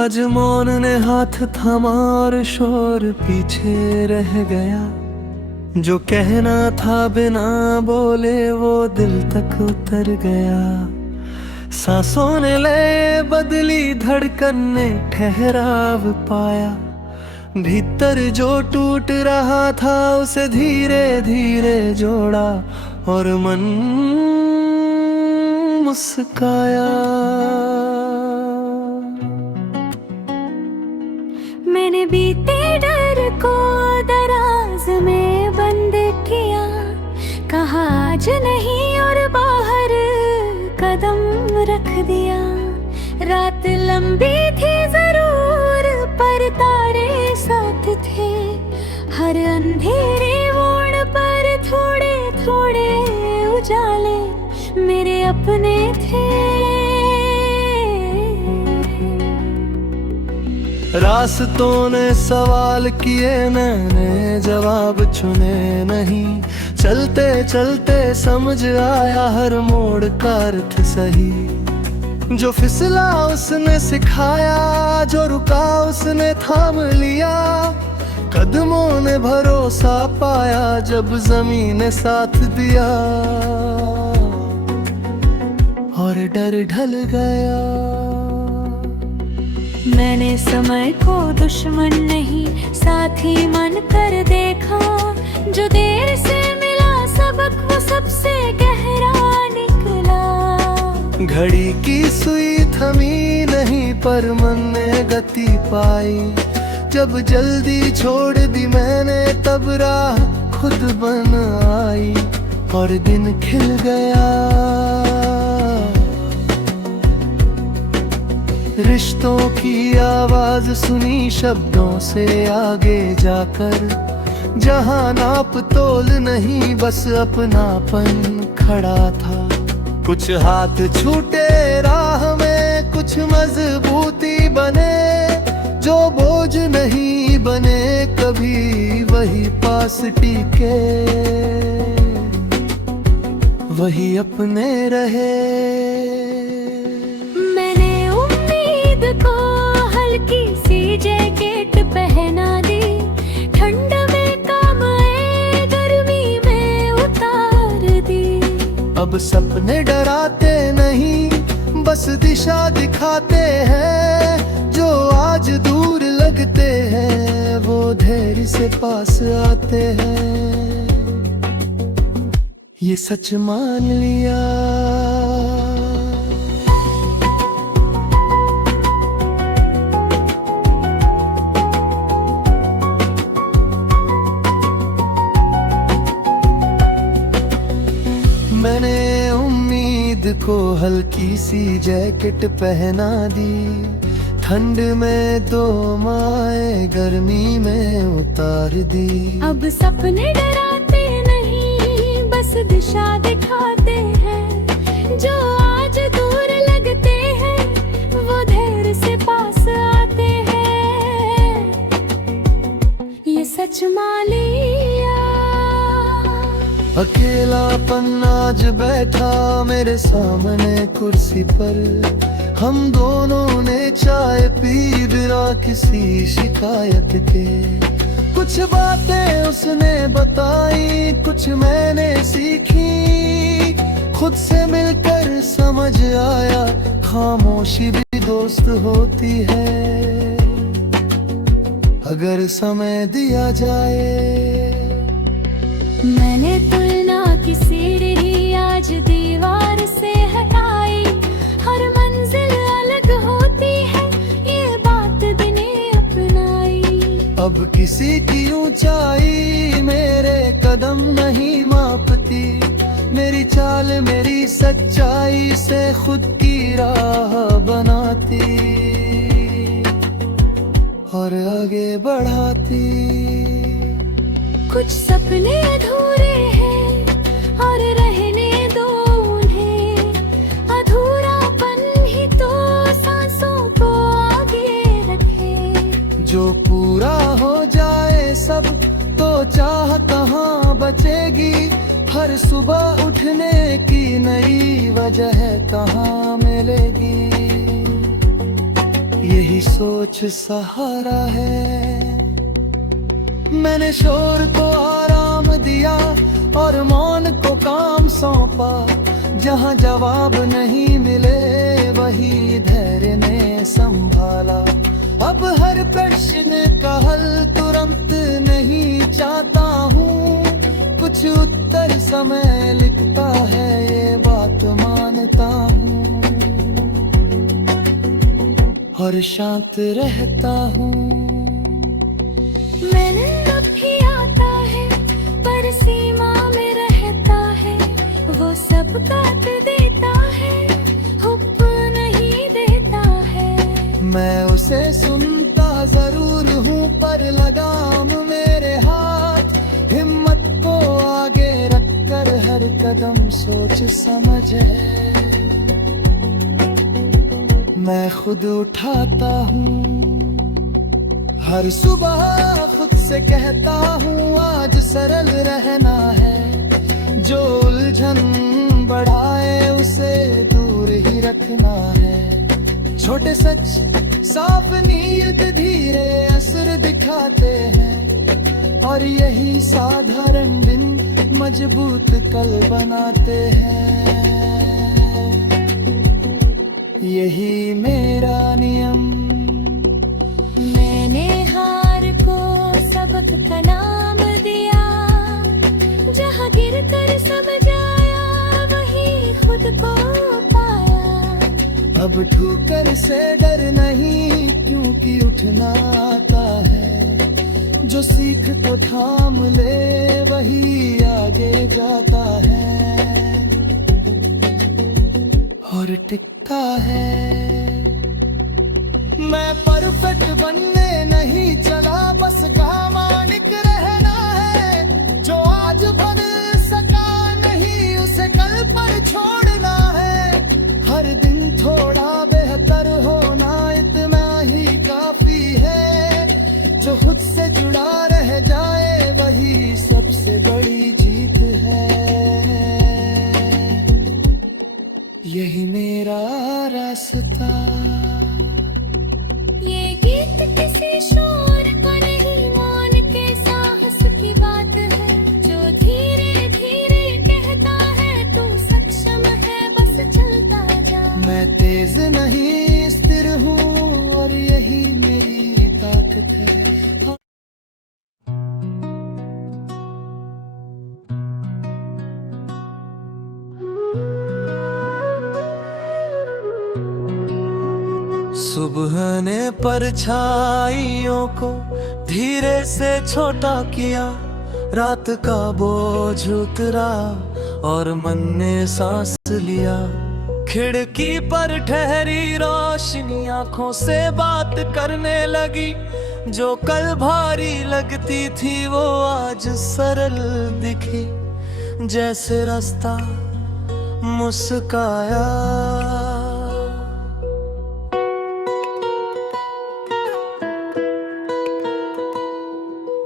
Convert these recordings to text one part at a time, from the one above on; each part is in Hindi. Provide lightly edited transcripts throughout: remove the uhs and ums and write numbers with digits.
आज मौन ने हाथ थमा और शोर पीछे रह गया। जो कहना था बिना बोले वो दिल तक उतर गया। सांसों ने लय बदली, धड़कन ने ठहराव पाया। भीतर जो टूट रहा था उसे धीरे धीरे जोड़ा और मन मुस्काया। मैंने बीते डर को दराज में बंद किया, कहा आज नहीं और बाहर कदम रख दिया। रात लंबी थी जरूर पर तारे साथ थे, हर अंधेरे मोड़ पर थोड़े थोड़े उजाले मेरे अपने थे। रास्तों ने सवाल किए, मैंने जवाब चुने नहीं। चलते चलते समझ आया हर मोड़ का अर्थ सही। जो फिसला उसने सिखाया, जो रुका उसने थाम लिया। कदमों ने भरोसा पाया जब ज़मीन ने साथ दिया और डर ढल गया। मैंने समय को दुश्मन नहीं साथी मन कर देखा। जो देर से मिला सबक वो सबसे गहरा निकला। घड़ी की सुई थमी नहीं पर मन ने गति पाई। जब जल्दी छोड़ दी मैंने तब राह खुद बन आई और दिन खिल गया। रिश्तों की आवाज सुनी शब्दों से आगे जाकर। जहां नाप तोल नहीं बस अपनापन खड़ा था। कुछ हाथ छूटे राह में, कुछ मजबूती बने। जो बोझ नहीं बने कभी वही पास टिके, वही अपने रहे। को हल्की सी जैकेट पहना दी। ठंड में काम आए गर्मी में उतार दी। अब सपने डराते नहीं बस दिशा दिखाते हैं। जो आज दूर लगते हैं वो धैर्य से पास आते हैं। ये सच मान लिया। मैंने उम्मीद को हल्की सी जैकेट पहना दी। ठंड में दो माए गर्मी में उतार दी। अब सपने डराते नहीं बस दिशा दिखाते हैं। जो आज दूर लगते हैं वो धैर्य से पास आते हैं। ये सच मान लिया। अकेलापन आज बैठा मेरे सामने कुर्सी पर। हम दोनों ने चाय पी बिना किसी शिकायत के। कुछ बातें उसने बताई, कुछ मैंने सीखी। खुद से मिलकर समझ आया खामोशी भी दोस्त होती है अगर समय दिया जाए। मैंने तुलना की सीढ़ी आज दीवार से हटाई। हर मंजिल अलग होती है ये बात दिने अपनाई। अब किसी की ऊंचाई मेरे कदम नहीं मापती। मेरी चाल मेरी सच्चाई से खुद की राह बनाती और आगे बढ़ाती। कुछ सपने अधूरे हैं और रहने दो उन्हें। अधूरापन ही तो सांसों को आगे रखे। जो पूरा हो जाए सब तो चाह कहाँ बचेगी। हर सुबह उठने की नई वजह कहाँ मिलेगी। यही सोच सहारा है। मैंने शोर को आराम दिया और मौन को काम सौंपा। जहाँ जवाब नहीं मिले वही धैर्य ने संभाला। अब हर प्रश्न का हल तुरंत नहीं चाहता हूँ, कुछ उत्तर समय लिखता है, ये बात मानता हूँ। और शांत रहता हूँ। मेहनत भी आता है पर सीमा में रहता है, वो सब काट देता है, हुप नहीं देता है। मैं उसे सुनता जरूर हूँ पर लगाम मेरे हाथ। हिम्मत को आगे रखकर हर कदम सोच समझ है। मैं खुद उठाता हूँ। हर सुबह खुद से कहता हूँ आज सरल रहना है। जो उलझन बढ़ाए उसे दूर ही रखना है। छोटे सच साफ नीयत धीरे असर दिखाते हैं, और यही साधारण दिन मजबूत कल बनाते हैं। यही मेरा नियम। मैंने हार को सबक का नाम दिया। जहाँ गिर कर समझ आया वही खुद को पाया। अब ठोकर से डर नहीं क्योंकि उठना आता है। जो सीख को थाम ले वही आगे जाता है और टिकता है। मैं परफेक्ट बनने नहीं चला, बस प्रामाणिक रहना है। जो आज बन सका नहीं उसे कल पर छोड़ना है। हर दिन थोड़ा बेहतर होना इतना ही काफी है। जो खुद से जुड़ा रह जाए वही सबसे बड़ी जीत है। यही मेरा रास्ता। ये गीत किसी शोर का नहीं, मान के साहस की बात है। जो धीरे धीरे कहता है तू सक्षम है, बस चलता जा। मैं तेज नहीं स्थिर हूँ और यही मेरी ताकत है। सुबह ने परछाइयों को धीरे से छोटा किया। रात का बोझ उतरा और मन ने सांस लिया। खिड़की पर ठहरी रोशनी आंखों से बात करने लगी। जो कल भारी लगती थी वो आज सरल दिखी। जैसे रास्ता मुस्काया।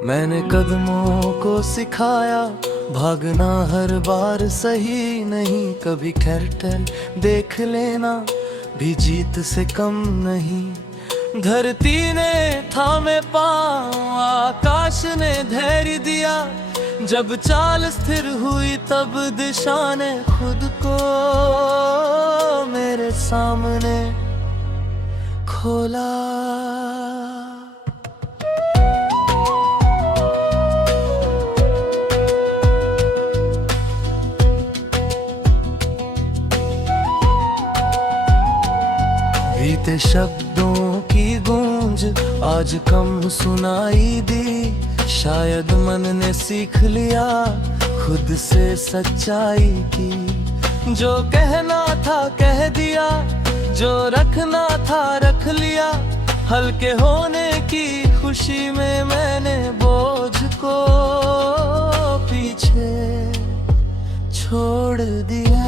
मैंने कदमों को सिखाया, भागना हर बार सही नहीं। कभी कैरटल देख लेना भी जीत से कम नहीं। धरती ने थामे पाँव, आकाश ने धैर्य दिया। जब चाल स्थिर हुई तब दिशा ने खुद को मेरे सामने खोला। बीते शब्दों की गूंज आज कम सुनाई दी। शायद मन ने सीख लिया खुद से सच्चाई की। जो कहना था कह दिया, जो रखना था रख लिया। हल्के होने की खुशी में मैंने बोझ को पीछे छोड़ दिया।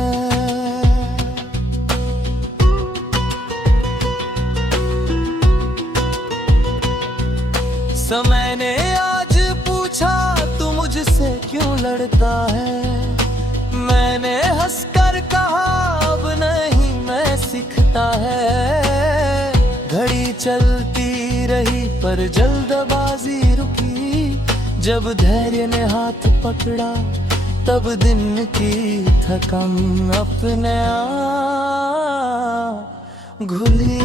समय ने आज पूछा तू मुझसे क्यों लड़ता है। मैंने हंसकर कहा अब नहीं मैं सीखता है। घड़ी चलती रही पर जल्दबाजी रुकी। जब धैर्य ने हाथ पकड़ा तब दिन की थकन अपने आप घुली।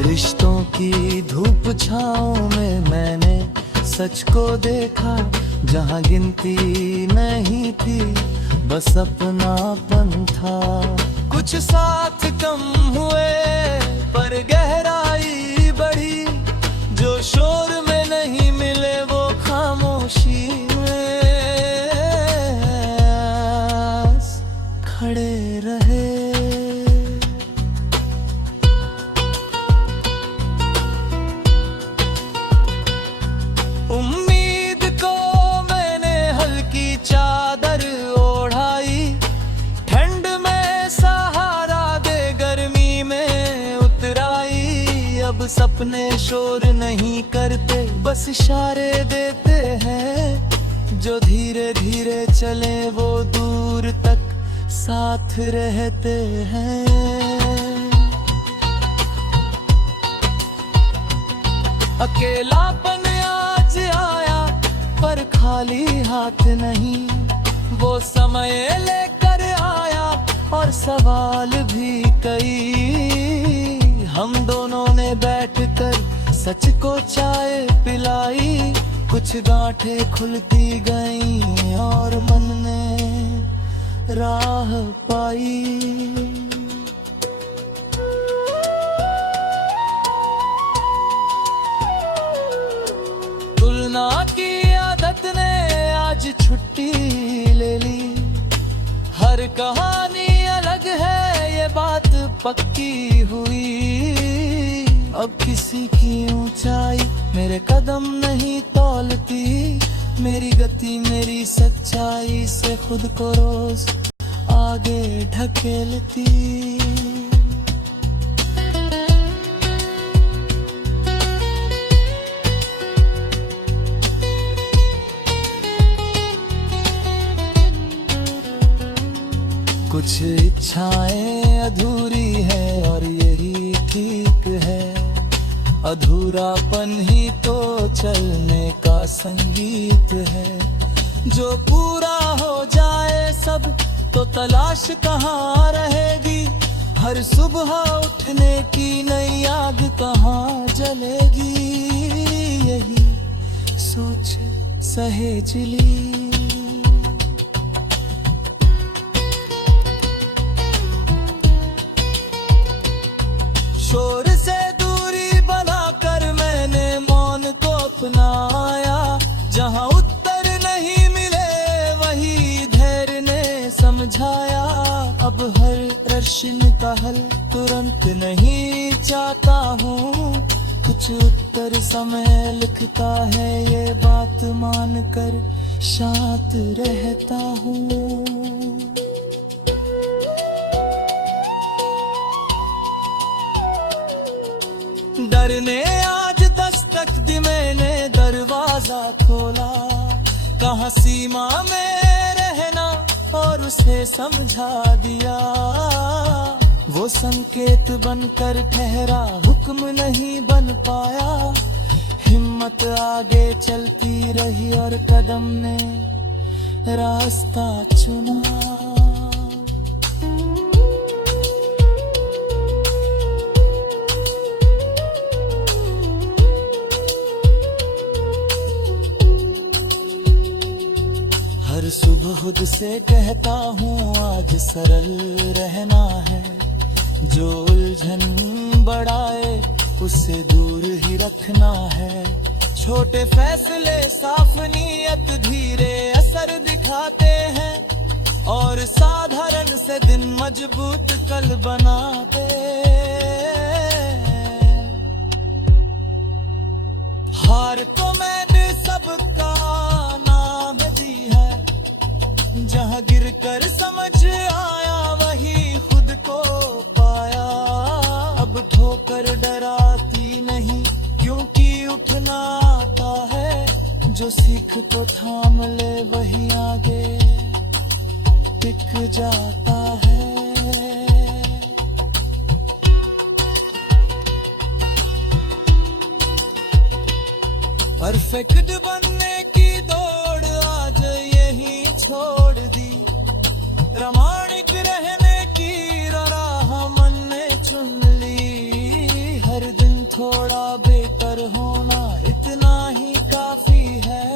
रिश्तों की धूप छाँव में मैंने सच को देखा, जहाँ गिनती नहीं थी बस अपनापन था। कुछ साथ कम हुए पर गहराई बढ़ी, जो शोर में नहीं मिले वो खामोशी में खड़े रहे। उम्मीद को मैंने हल्की चादर ओढ़ाई, ठंड में सहारा दे गर्मी में उतराई। अब सपने शोर नहीं करते बस इशारे देते हैं, जो धीरे धीरे चले वो दूर तक साथ रहते हैं। अकेलापन आया पर खाली हाथ नहीं, वो समय लेकर आया और सवाल भी कई। हम दोनों ने बैठकर सच को चाय पिलाई, कुछ गांठें खुलती गईं और मन ने राह पाई। तुलना की आदत ने आज छुट्टी ले ली, हर कहानी अलग है ये बात पक्की हुई। अब किसी की ऊंचाई मेरे कदम नहीं तौलती, मेरी गति मेरी सच्चाई से खुद को रोज आगे ढकेलती। कुछ इच्छाएं अधूरी है और यही ठीक है, अधूरापन ही तो चलने का संगीत है। जो पूरा हो जाए सब तो तलाश कहाँ रहेगी, हर सुबह उठने की नई आग कहाँ जलेगी। यही सोच सहेज ली। शोर से दूरी बनाकर मैंने मौन को अपनाया, जहाँ उत्तर नहीं मिले वही धैर्य ने समझाया। अब हर प्रश्न का हल तुरंत नहीं चाहता हूँ, कुछ उत्तर समय लिखता है ये बात मानकर शांत रहता हूँ। डर ने आज दस्तक दी, मैंने दरवाजा खोला, कहाँ सीमा में रहना और उसे समझा दिया। वो संकेत बनकर ठहरा, हुक्म नहीं बन पाया। हिम्मत आगे चलती रही और कदम ने रास्ता चुना। हर सुबह खुद से कहता हूँ आज सरल रहना है, जो उलझन बढ़ाए उससे दूर ही रखना है। छोटे फैसले साफ नीयत धीरे असर दिखाते हैं, और साधारण से दिन मजबूत कल बनाते। हार तो मैंने सबका नाम दी है, जहाँ गिरकर समझ आया वही खुद को पाया। अब ठोकर डराती नहीं, क्योंकि उठना जो सीख को थाम ले वही आगे टिक जाता है। परफेक्ट बनने की दौड़ आज यही छोड़ दी, प्रामाणिक रहने की राह मन ने चुन ली। हर दिन थोड़ा बेहतर होना इतना ही काफी है,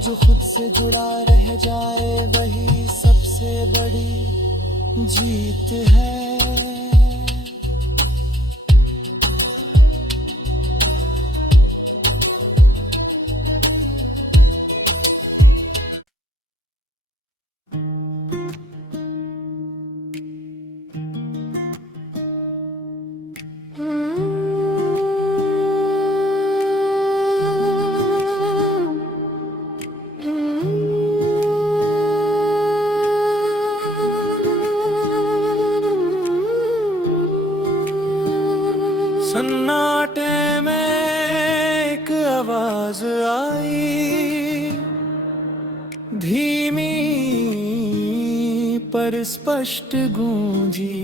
जो खुद से जुड़ा रह जाए वही सबसे बड़ी जीत है। सन्नाटे में एक आवाज आई, धीमी पर स्पष्ट गूंजी,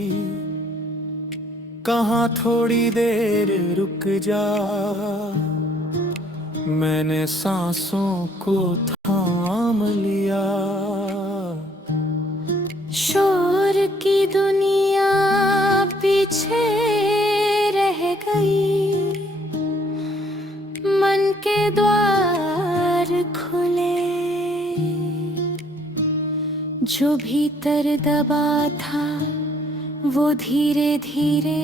कहाँ थोड़ी देर रुक जा। मैंने सांसों को थाम लिया। शोर की दुनिया पीछे रह गई, मन के द्वार खुले, जो भीतर दबा था वो धीरे धीरे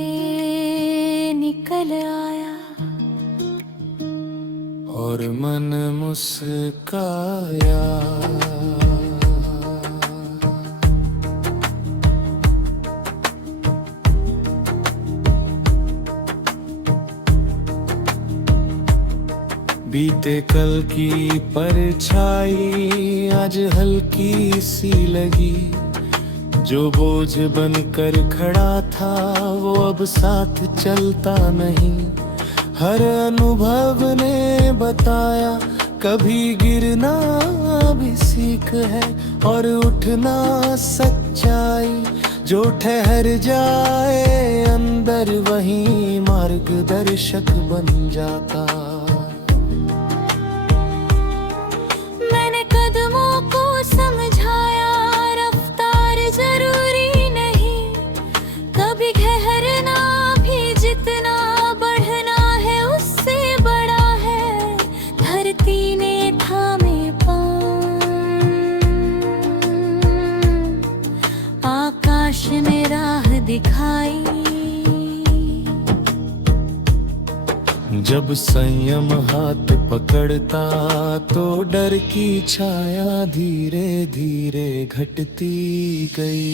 निकल आया। और मन मुस्काया। बीते कल की परछाई आज हल्की सी लगी, जो बोझ बनकर खड़ा था वो अब साथ चलता नहीं। हर अनुभव ने बताया कभी गिरना भी सीख है, और उठना सच्चाई। जो ठहर जाए अंदर वही मार्गदर्शक बन जाता। समझाया रफ्तार जरूरी नहीं, कभी ठहरना भी जितना बढ़ना है उससे बड़ा है। धरती ने थामे पांव, आकाश ने राह दिखाई। जब संयम हाथ पकड़ता तो डर की छाया धीरे धीरे घटती गई।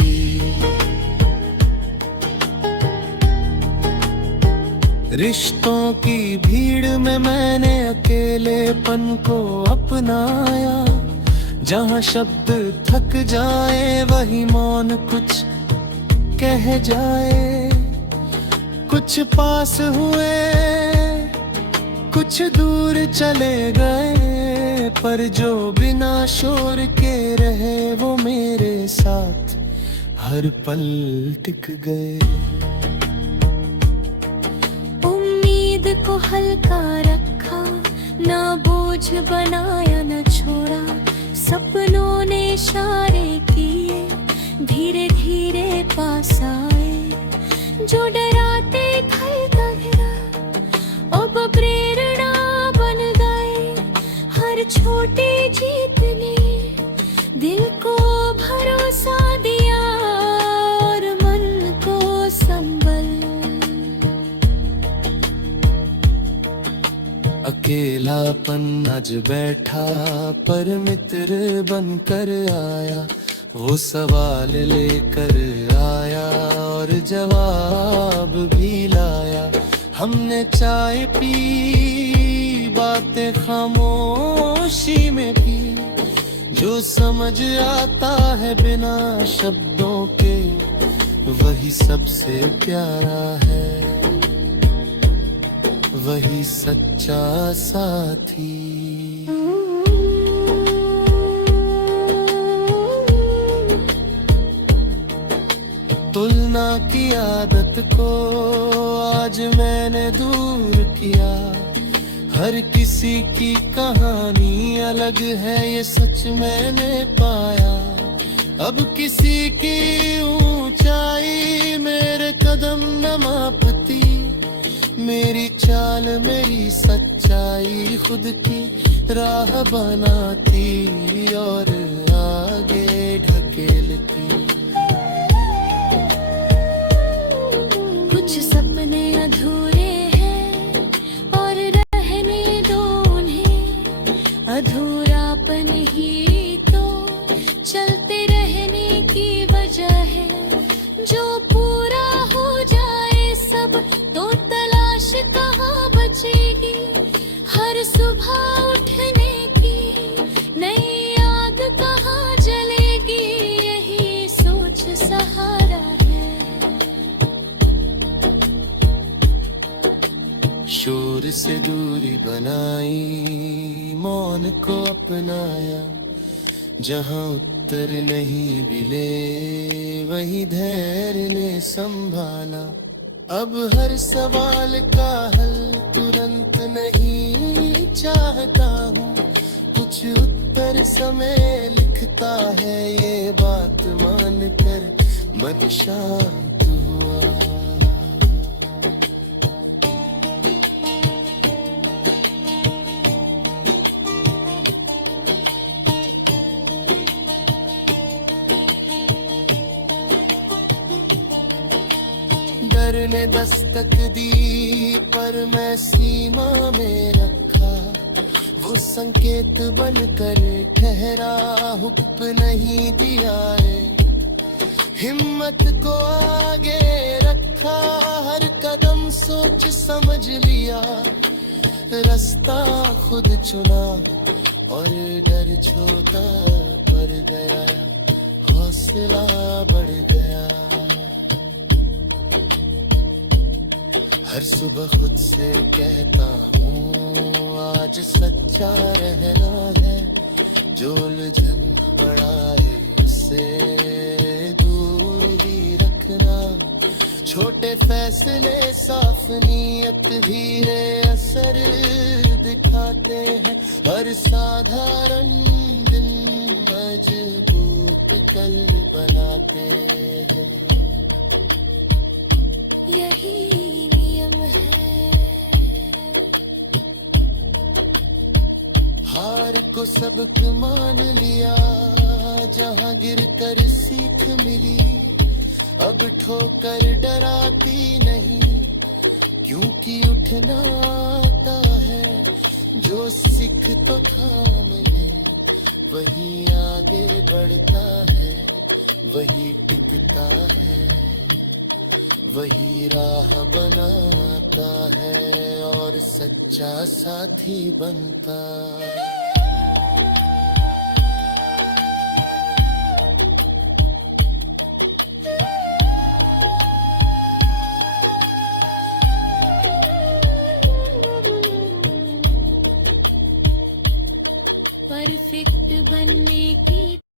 रिश्तों की भीड़ में मैंने अकेलेपन को अपनाया, जहाँ शब्द थक जाए वही मौन कुछ कह जाए। कुछ पास हुए कुछ दूर चले गए, पर जो बिना शोर के रहे वो मेरे साथ हर पल टिक गए। उम्मीद को हल्का रखा, ना बोझ बनाया न छोड़ा। सपनों ने इशारे किए, धीरे धीरे पास आए। जो डराते खलता गिरा अब प्रेरणा बन गए। हर छोटी जीत ने दिल को भरोसा दिया, और मन को संबल। अकेलापन आज बैठा पर मित्र बनकर आया। वो सवाल लेकर आया और जवाब भी लाया। हमने चाय पी, बातें खामोशी में की। जो समझ आता है बिना शब्दों के वही सबसे प्यारा है, वही सच्चा साथी। बात को आज मैंने दूर किया। हर किसी की कहानी अलग है, ये सच मैंने पाया। अब किसी की ऊंचाई मेरे कदम न मापती, मेरी चाल मेरी सच्चाई खुद की राह बनाती और आगे ढकेलती। कुछ सपने अधूरे हैं और रहने दो उन्हें, अधूरापन ही तो चलते रहने की वजह है। जो पूरा हो जाए सब तो तलाश कहाँ बचेगी। हर सुबह उठने की नई याद कहाँ जलेगी, यही सोच सहारा है। शोर से दूरी बनाई, मौन को अपनाया। जहाँ उत्तर नहीं मिले वही धैर्य ने संभाला। अब हर सवाल का हल तुरंत नहीं चाहता हूँ, कुछ उत्तर समय लिखता है। ये बात मान कर मन शांत हुआ। डर ने दस्तक दी पर मैं सीमा में रखा। वो संकेत बनकर ठहरा, हुक्म नहीं दिया है। हिम्मत को आगे रखा, हर कदम सोच समझ लिया। रास्ता खुद चुना और डर छोटा पड़ गया, हौसला बढ़ गया। हर सुबह खुद से कहता हूँ आज सच्चा रहना है। जो उलझन बढ़ाए उससे दूर ही रखना। छोटे फैसले साफ नीयत धीरे असर दिखाते हैं। हर साधारण दिन मजबूत कल बनाते हैं। यही नियम है। हार को सबक मान लिया, जहाँ गिर कर सीख मिली। अब ठोकर डराती नहीं, क्योंकि उठना आता है। जो सीख तो थाम ले, वही आगे बढ़ता है, वही टिकता है, वही राह बनाता है और सच्चा साथी बनता। परफेक्ट बनने की